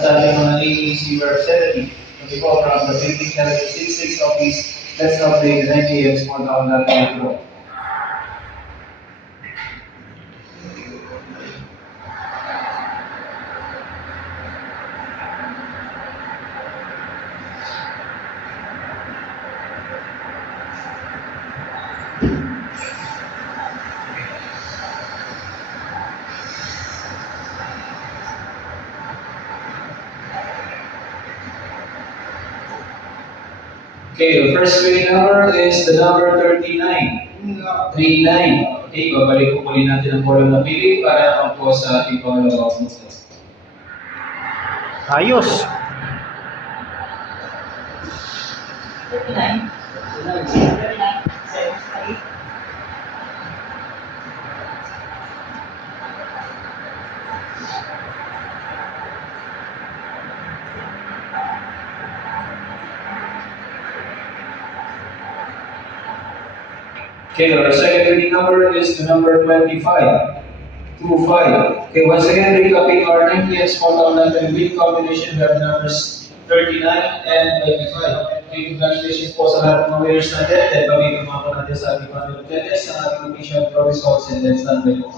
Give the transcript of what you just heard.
sa ating mga AEC representative. Kami po from the Philippine Health Statistics Office, let's now play the 9 a.m. Small Town Natin Pro. Okay, the first winning number is the number 39. 39. Okay, babalik po muli natin ang bola na pili para naman po sa ating pangalawang mundo. Ayos. 39. 39. 7. Okay, our second winning number is the number 25. 25. Okay, once again, recapping our 90th small town natin win combination, we have the numbers 39 and 25. Okay, congratulations po sa lahat ng mga winners natin. Then, pamigil mga po natin sa ating mga judges, sa ating official results, and then stand by po.